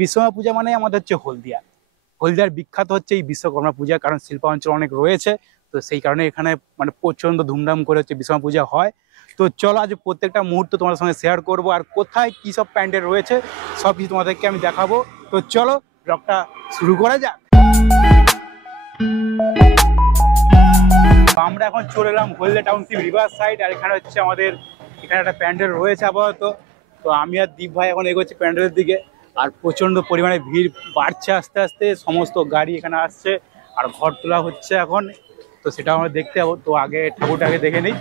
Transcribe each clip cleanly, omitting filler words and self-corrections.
বিশ্বকর্মা পূজা মানে আমাদের হচ্ছে হলদিয়া। হলদিয়ার বিখ্যাত হচ্ছে এই বিশ্বকর্মা পূজা, কারণ শিল্পাঞ্চল অনেক রয়েছে। তো সেই কারণে এখানে মানে প্রচন্ড ধুমধাম করে হচ্ছে বিশ্বকর্মা পূজা হয়। তো চলো আজ প্রত্যেকটা মুহূর্ত তোমাদের সঙ্গে শেয়ার করব, আর কোথায় কি সব প্যান্ডেল রয়েছে সব কিছু তোমাদেরকে আমি দেখাবো। তো চলো ব্লগটা শুরু করা যাক। আমরা এখন চলে এলাম হলদিয়া টাউনশিপ রিভার সাইড, আর এখানে হচ্ছে আমাদের এখানে একটা প্যান্ডেল রয়েছে আপাতত। তো আমি আর দীপ ভাই এখন এগোচ্ছি প্যান্ডেলের দিকে, আর প্রচন্ড পরিমাণে ভিড় বাড়ছে আস্তে আস্তে, সমস্ত গাড়ি এখানে আসছে আর ঘর তোলা হচ্ছে এখন। তো সেটা আমরা দেখতে যাবো। তো আগে ঠাকুরটাকে দেখে নিই।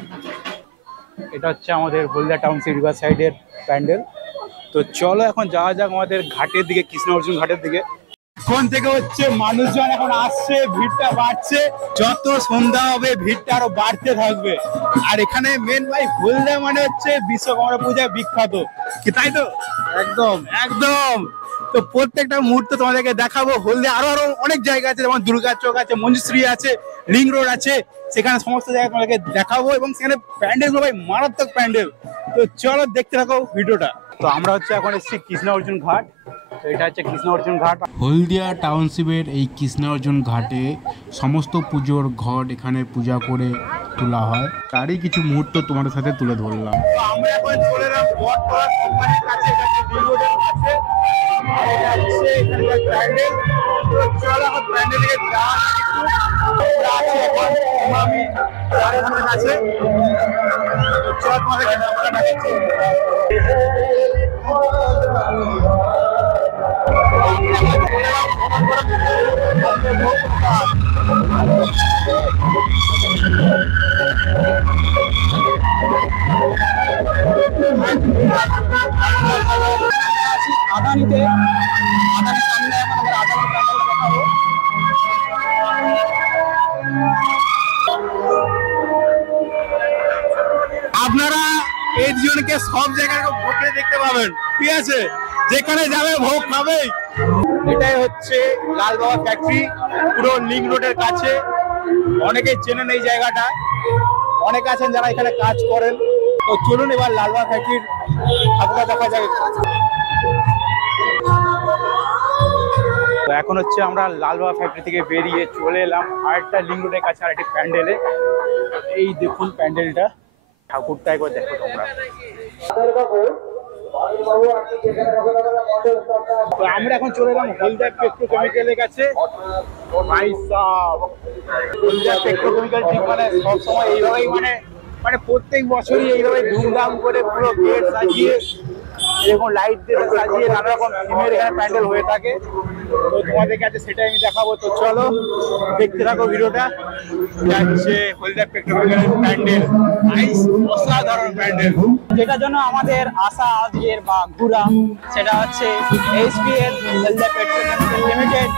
এটা হচ্ছে আমাদের হলদিয়া টাউনশিপ রিভার সাইডের প্যান্ডেল। তো চলো এখন যাওয়া যাক আমাদের ঘাটের দিকে, কৃষ্ণ অর্জুন ঘাটের দিকে। এখন থেকে হচ্ছে মানুষজন এখন আসছে, ভিড়টা বাড়ছে, যত সন্ধ্যা হবে ভিড়টা আরো বাড়তে থাকবে। আর এখানে মেন ভাই হলদিয়া মানে হচ্ছে বিশ্বকর্মা পূজা বিখ্যাত, কি তাই তো? একদম একদম। তো প্রত্যেকটা মুহূর্তে তোমাদেরকে দেখাবো। হলদিয়া আরো আরো অনেক জায়গা আছে, যেমন দুর্গা চক আছে, মঞ্জুশ্রী আছে, রিং রোড আছে, সেখানে সমস্ত জায়গায় তোমাদেরকে দেখাবো। এবং সেখানে প্যান্ডেল গুলো ভাই মারাত্মক প্যান্ডেল। তো চলো দেখতে থাকো ভিডিওটা। তো আমরা হচ্ছে এখন এসেছি কৃষ্ণ অর্জুন ঘাট। তো এটা হচ্ছে কৃষ্ণ অর্জুন ঘাট। হলদিয়া টাউনশিপের এই কৃষ্ণ অর্জুন ঘাটে সমস্ত পুজোর ঘট এখানে পূজা করে তোলা হয়, তারই কিছু মুহূর্ত তোমাদের সাথে তুলে ধরলাম। তো আমরা এখন চলে এলাম বটতলা কোম্পানির কাছে, এটা হচ্ছে রিং রোডের কাছে। আর এটা হচ্ছে এখানকার প্যান্ডেল। তো চলো এখন প্যান্ডেলে যাওয়া যাক একটু। আমরা আছি এখন ইমামি কারখানার কাছে। তো চলো তোমাদেরকে নামটা দেখাচ্ছি। আদানিতে, আদানির সামনে এখন আমরা আদানির প্যান্ডেল দেখাবো। আপনারা এই দুজনকে সব জায়গায় ভোগে দেখতে পাবেন, ঠিক আছে? যেখানে যাবে ভোগ খাবেই। এটাই হচ্ছে লাল বাবা ফ্যাক্টরি, পুরো লিংক রোডের কাছে। অনেকে চেনেন এই জায়গাটা, অনেকে আছেন যারা এখানে কাজ করেন। তো চলুন এবার লাল বাবা ফ্যাক্টরির ঠাকুরটা দেখা যাবে। তো এখন হচ্ছে আমরা লাল বাবা ফ্যাক্টরি থেকে বেরিয়ে চলে এলাম আরেকটা লিংক রোডের কাছে, আরেকটি প্যান্ডেলে। এই দেখুন প্যান্ডেলটা, ঠাকুরটা একবার দেখো তোমরা। তো আমরা এখন চলে এলাম হলদিয়া পেট্রোকেমিক্যালের কাছে। ভাই সাহেব, হলদিয়া পেট্রোকেমিক্যাল ঠিক মানে সবসময় এইভাবেই মানে মানে প্রত্যেক বছরই এইভাবে ধুমধাম করে পুরো গেট সাজিয়ে, এরকম লাইট দিয়ে সাজিয়ে নানা রকম থিমের এখানে প্যান্ডেল হয়ে থাকে। তো তোমাদের কাছে সেটাই আমি দেখাবো। তো চলো দেখতে থাকো ভিডিওটা। যাচ্ছে হলদিয়া পেট্রোকেমিক্যালের প্যান্ডেল, অসাধারণ প্যান্ডেল। যেটার জন্য আমাদের আশা আজকের বা ঘুরা, সেটা হচ্ছে এইচপিএল হলদিয়া পেট্রোকেমিক্যাল লিমিটেড।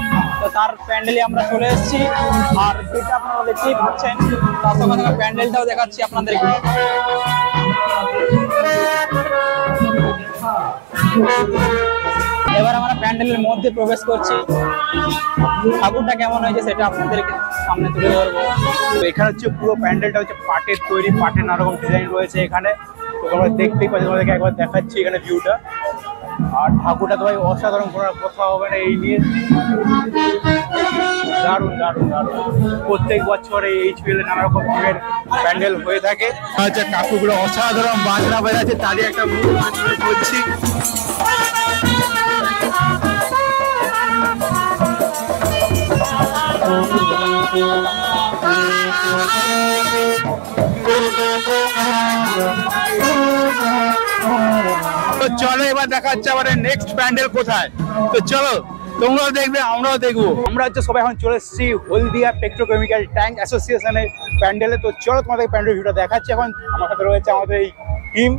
তো তার প্যান্ডেলে আমরা চলে এসেছি, আর যেটা আপনারা দেখতেই পাচ্ছেন, তার সঙ্গে সঙ্গে প্যান্ডেলটাও দেখাচ্ছি আপনাদেরকে। এবার আমরা প্যান্ডেলের মধ্যে প্রবেশ করছি। ঠাকুরটা কেমন হয়েছে সেটা আপনাদেরকে সামনে তুলে ধরবো। তো এখানে হচ্ছে পুরো প্যান্ডেলটা হচ্ছে পাটের তৈরি, পাটের নানা রকম ডিজাইন রয়েছে এখানে। তো তোমরা দেখতেই পাচ্ছ, তোমাদেরকে একবার দেখাচ্ছি এখানে ভিউটা। আর ঠাকুরটা তো ভাই অসাধারণ, করার কথা হবে না এই নিয়ে। দারুণ দারুণ দারুণ। প্রত্যেক বছর এই এইচপিএল নানা রকম থিমের প্যান্ডেল হয়ে থাকে। হচ্ছে ঠাকুরগুলো অসাধারণ বাজনা বেড়াচ্ছে, তারই একটা মুখ করছি। তো চলো এবার দেখা হচ্ছে আমাদের নেক্সট প্যান্ডেল কোথায়। তো চলো তোমরাও দেখবে, আমরাও দেখবো। আমরা হচ্ছে সবাই এখন চলে এসেছি হলদিয়া পেট্রোকেমিক্যাল ট্যাঙ্ক অ্যাসোসিয়েশনের প্যান্ডেলে। তো চলো তোমাদের প্যান্ডেল ভিডিও দেখাচ্ছি। এখন আমার সাথে রয়েছে আমাদের এই টিম।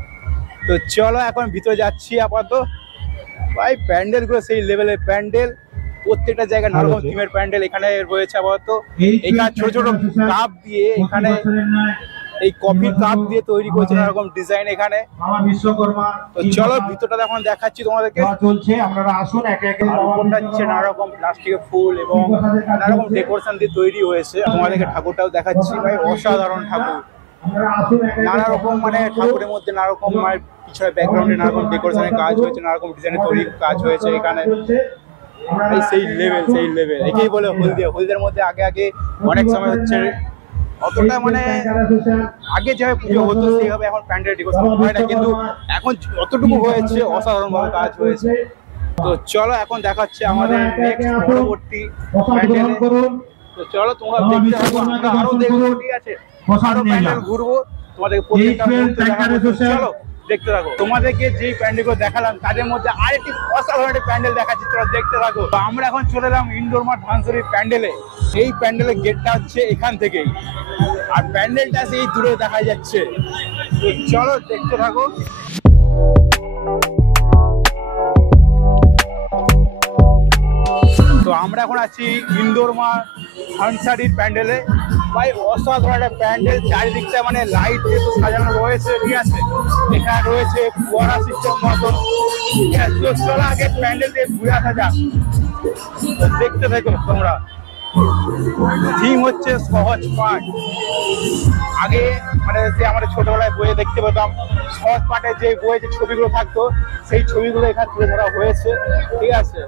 তো চলো এখন ভিতরে যাচ্ছি আপাতত। ভাই প্যান্ডেলগুলো সেই লেভেলের প্যান্ডেল, প্রত্যেকটা জায়গায় নানা রকম থিমের প্যান্ডেল এখানে রয়েছে আপাতত। এখানে ছোট ছোট কাপ দিয়ে, এখানে এই কফির কাপ দিয়ে তৈরি করেছে নানা রকম ডিজাইন এখানে। তো চলো ভিতরটা এখন দেখাচ্ছি তোমাদেরকে। আপনারা আসুন একে একে। উপরটা হচ্ছে নানা রকম প্লাস্টিকের ফুল এবং নানা রকম ডেকোরেশন দিয়ে তৈরি হয়েছে। তোমাদেরকে ঠাকুরটাও দেখাচ্ছি। ভাই অসাধারণ ঠাকুর, নানা রকম মানে ঠাকুরের মধ্যে নানা রকম এছাড়া ব্যাকগ্রাউন্ডে নানা রকম ডেকোরেশনের কাজ হয়েছে, নানা রকম ডিজাইনের তৈরি কাজ হয়েছে এখানে। এই সেই লেভেল একেই বলে হলদিয়ার মধ্যে আগে অনেক সময় হচ্ছে অতটা মানে আগে যেভাবে পুজো হতো সেইভাবে এখন প্যান্ডেল ডেকোরেশন হয় না, কিন্তু এখন যতটুকু হয়েছে অসাধারণভাবে কাজ হয়েছে। তো চলো এখন দেখাচ্ছে আমাদের নেক্সট পরবর্তী প্যান্ডেলে। তো চলো তোমরা দেখতে থাকো, আমরা আরো দেখবো, ঠিক আছে, আরো প্যান্ডেল ঘুরবো, তোমাদেরকে প্রত্যেকটা মুহূর্ত দেখাবো। চলো দেখতে থাকো। তোমাদেরকে যেই প্যান্ডেলগুলো দেখালাম তাদের মধ্যে আরেকটি অসাধারণ একটা প্যান্ডেল দেখাচ্ছি, তোমরা দেখতে থাকো। তো আমরা এখন চলে এলাম ইনডোর মাঠ ধানসরির প্যান্ডেলে। এই প্যান্ডেলের গেটটা হচ্ছে এখান থেকেই, আর প্যান্ডেলটা সেই দূরে দেখা যাচ্ছে। তো চলো দেখতে থাকো। তো আমরা এখন আছি ইনডোর মাঠ ধানসারির প্যান্ডেলে। ভাই অসাধারণ একটা প্যান্ডেল, চারিদিকটা মানে লাইট দিয়ে তো সাজানো রয়েছে, ঠিক আছে, এখানে রয়েছে ফোয়ারা সিস্টেম মতন, ঠিক আছে। তো চলো আগে প্যান্ডেল দিয়ে ঘুরে আসা যাক, দেখতে থাকো তোমরা। থিম হচ্ছে সহজ পাঠ। আগে মানে যে আমরা ছোটবেলায় বইয়ে দেখতে পেতাম, সহজ পাঠের যে বইয়ে যে ছবিগুলো থাকতো সেই ছবিগুলো এখানে তুলে ধরা হয়েছে, ঠিক আছে।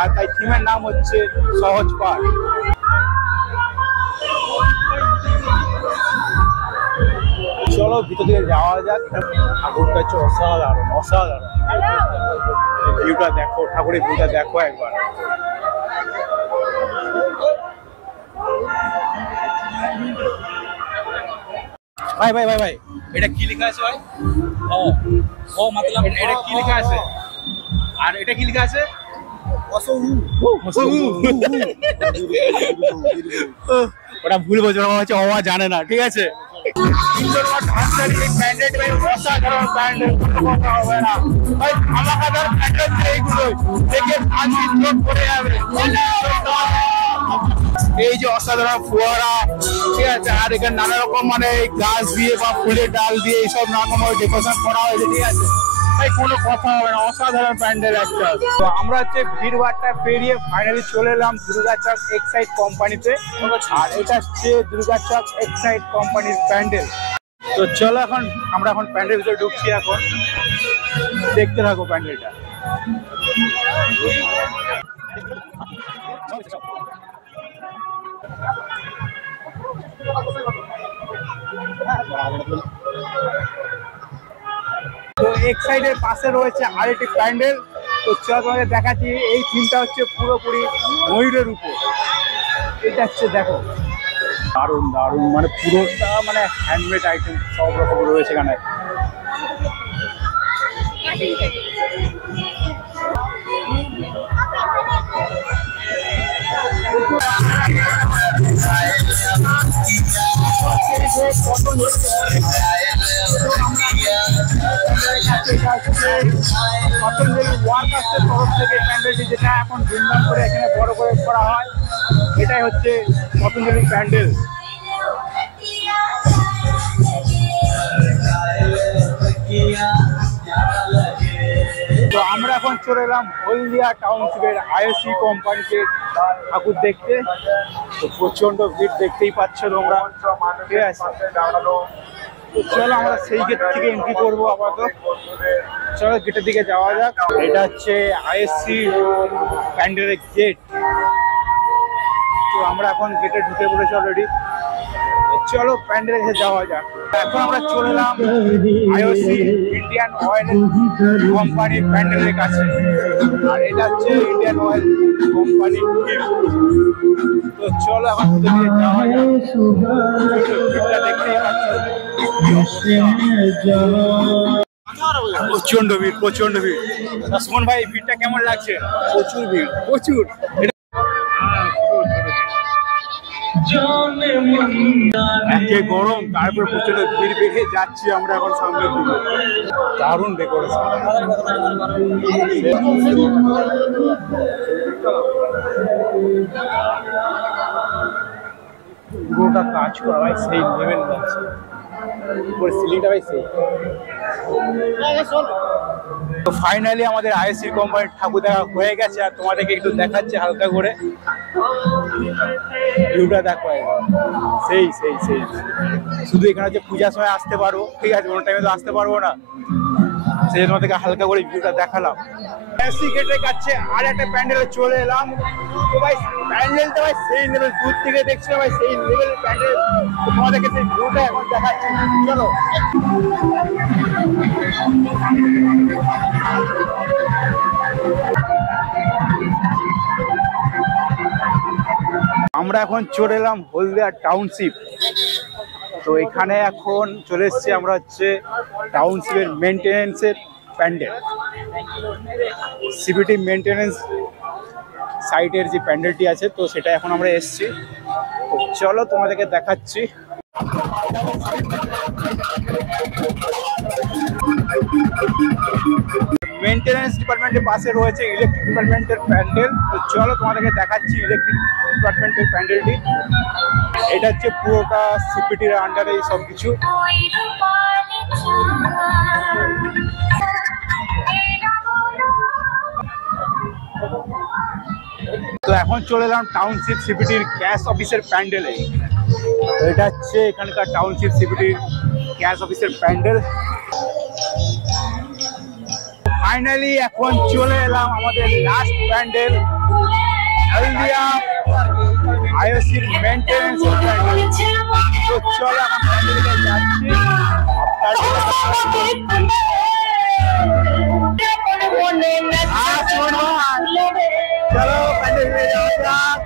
আর তাই থিমের নাম হচ্ছে সহজ পাঠ। চলো ভিতর দিকে যাওয়া যাক। ঠাকুরটা হচ্ছে অসাধারণ। ভিউটা দেখো, ঠাকুরের ভিউটা দেখো একবার। ভাই এটা কি লেখা আছে ভাই? ও মতলব এটা কি লেখা আছে? আর এটা কি লেখা আছে? ওটা ভুল বলছে, ওরা হচ্ছে অবা জানে না, ঠিক আছে। এই যে অসাধারণ ফোয়ারা, ঠিক আছে, আর এখানে নানা রকম মানে গাছ দিয়ে বা ফুলের ডাল দিয়ে এইসব নানা রকম ডেকোরেশন করা হয়েছে, ঠিক আছে। কোনো কথা হবে না, অসাধারণ প্যান্ডেল একটা। তো আমরা হচ্ছে ভিড়ভাড়টা পেরিয়ে ফাইনালি চলে এলাম দুর্গাচক এক্সাইড কোম্পানিতে, আর এটা হচ্ছে দুর্গাচক এক্সাইড কোম্পানির প্যান্ডেল। তো চলো এখন আমরা প্যান্ডেল ভিতরে ঢুকছি, এখন দেখতে থাকো প্যান্ডেলটা। তো এক্সাইডের পাশে রয়েছে আরেকটি প্যান্ডেল। তো চলো তোমাকে দেখাচ্ছি, এই থিমটা হচ্ছে পুরোপুরি ময়ূরের উপর। এটা হচ্ছে দেখো দারুণ মানে পুরোটা মানে হ্যান্ডমেড আইটেম সব রকম রয়েছে এখানে। পতঞ্জলি ওয়ার্কার্সের তরফ থেকে প্যান্ডেলটি, যেটা এখন ধুমধাম করে এখানে বড় করে করা হয়, এটাই হচ্ছে পতঞ্জলি প্যান্ডেল। তো আমরা এখন চলে এলাম হলদিয়া টাউনশিপের আইএসসি কোম্পানিতে ঠাকুর দেখতে। তো প্রচন্ড ভিড় দেখতেই পাচ্ছ তোমরা, ঠিক আছে। তো চলো আমরা সেই গেট থেকে এন্ট্রি করবো আপাতত। চলো গেটের দিকে যাওয়া যাক। এটা হচ্ছে আইএসসি প্যান্ডেলের গেট। তো আমরা এখন গেটে ঢুকে পড়েছি অলরেডি। চলো প্যান্ডেলে এসে যাওয়া যাক। এখন আমরা চলে এলাম আইওসি ইন্ডিয়ান অয়েল কোম্পানির প্যান্ডেলের কাছে, আর এটা হচ্ছে ইন্ডিয়ান অয়েল কোম্পানির টিম। তো চলো এখন ভিতরে যাওয়া যাক। দেখতেই পাচ্ছ প্রচন্ড ভিড়। সুমন ভাই, ভিড়টা কেমন লাগছে? প্রচুর ভিড়, প্রচুর। একে গরম, তারপর প্রচন্ড ভিড় বেড়ে যাচ্ছি আমরা এখন সামনে দিকে। দারুণ ডেকোরেশন। পুরোটা কাজ করা ভাই, সেই লেভেল লাগছে। উপরে সিলিংটা ভাই সেই। তো ফাইনালি আমাদের আইএসসি কোম্পানির ঠাকুর দেখা হয়ে গেছে, আর তোমাদেরকে একটু দেখাচ্ছে হালকা করে। ভিউটা দেখো সেই শুধু এখানে হচ্ছে পূজার সময় আসতে পারবো, ঠিক আছে, কোনো টাইমে তো আসতে পারবো না। সেই জন্য থেকে হালকা করে ভিউটা দেখালাম। এসি গেটের কাছে আর একটা প্যান্ডেলে চলে এলাম। তো ভাই প্যান্ডেলটা ভাই সেই লেভেল, দূর থেকে দেখছি ভাই সেই লেভেল প্যান্ডেল। তোমাদেরকে সেই ভিউটা এখন দেখাচ্ছি, চলো। আমরা এখন চলে এলাম হলদিয়া টাউনশিপ। তো এখানে এখন চলে এসেছি আমরা হচ্ছে টাউনশিপের মেনটেনেন্সের প্যান্ডেল, সিবিটি মেনটেনেন্স সাইটের যে প্যান্ডেলটি আছে, তো সেটা এখন আমরা এসেছি। তো চলো তোমাদেরকে দেখাচ্ছি। মেনটেনেন্স ডিপার্টমেন্টের পাশে রয়েছে ইলেকট্রিক ডিপার্টমেন্টের প্যান্ডেল। তো চলো তোমাদেরকে দেখাচ্ছি ইলেকট্রিক ডিপার্টমেন্টের প্যান্ডেলটি। এটা হচ্ছে পুরোটা সিপিটির আন্ডারে এই সব কিছু। তো এখন চলে এলাম টাউনশিপ সিপিটির ক্যাশ অফিসের প্যান্ডেলে। তো এটা হচ্ছে এখানকার টাউনশিপ সিপিটির ক্যাশ অফিসের প্যান্ডেল। ফাইনালি এখন চলে এলাম আমাদের লাস্ট প্যান্ডেল, হলদিয়া আইওসির মেনটেনেন্স প্যান্ডেল। তো চলো এখন প্যান্ডেলে যাচ্ছি। চলো প্যান্ডেলে যাওয়া যাক।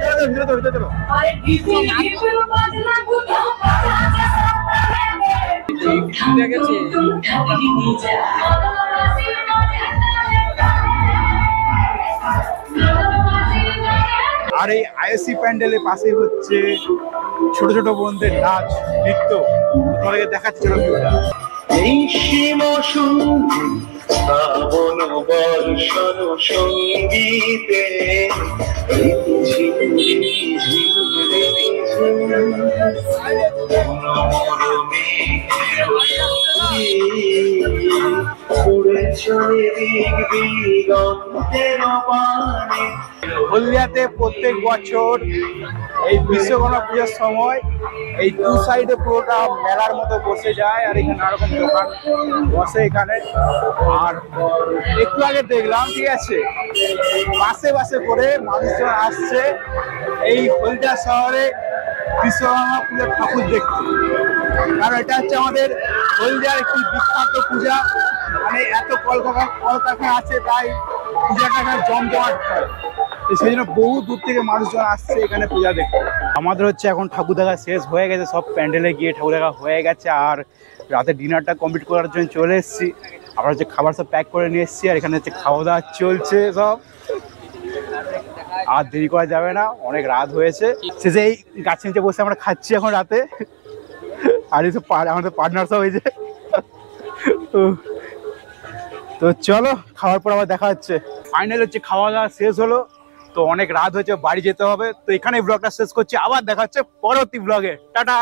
চলো ভিতরে চলো। আর এই আইওসি প্যান্ডেলের পাশে হচ্ছে ছোট ছোট বোনদের নাচ নৃত্য, তোমাদেরকে দেখাচ্ছি। চলো ভিউটা। এই শিম শ্রাবণ বর্ষণ সঙ্গীতে হলদিয়াতে প্রত্যেক বছর এই বিশ্বকর্মা পূজার সময় এই দু সাইডে পুরোটা মেলার মতো বসে যায়, আর এখানে নানা রকম দোকান বসে এখানে। আর একটু আগে দেখলাম, ঠিক আছে, বাসে বাসে করে মানুষজন আসছে এই হলদিয়া শহরে বিশ্বকর্মা পূজার ঠাকুর দেখতে। কারণ এটা হচ্ছে আমাদের হলদিয়ার একটি বিখ্যাত পূজা। মানে এত কলকারখানা আছে, তাই পূজাটা এখানে জমজমাট হয়। সেই জন্য বহু দূর থেকে মানুষজন আসছে এখানে পূজা দেখতে। আমাদের হচ্ছে এখন ঠাকুর দেখা শেষ হয়ে গেছে, সব প্যান্ডেলে গিয়ে ঠাকুর দেখা হয়ে গেছে। আর রাতে ডিনারটা কমপ্লিট করার জন্য চলে এসেছি। আমরা হচ্ছে খাবার সব প্যাক করে নিয়ে এসেছি, আর এখানে হচ্ছে খাওয়া দাওয়া চলছে সব। আর দেরি করা যাবে না, অনেক রাত হয়েছে। শেষে এই গাছের নিচে বসে আমরা খাচ্ছি এখন রাতে। আর এই সব আমাদের পার্টনার সব হয়েছে। তো চলো খাওয়ার পর আবার দেখা হচ্ছে। ফাইনাল হচ্ছে খাওয়া দাওয়া শেষ হলো, তো অনেক রাত হয়েছে, বাড়ি যেতে হবে। তো এখানে ব্লগটা শেষ করছি, আবার দেখা হচ্ছে পরবর্তী ব্লগে। টাটা।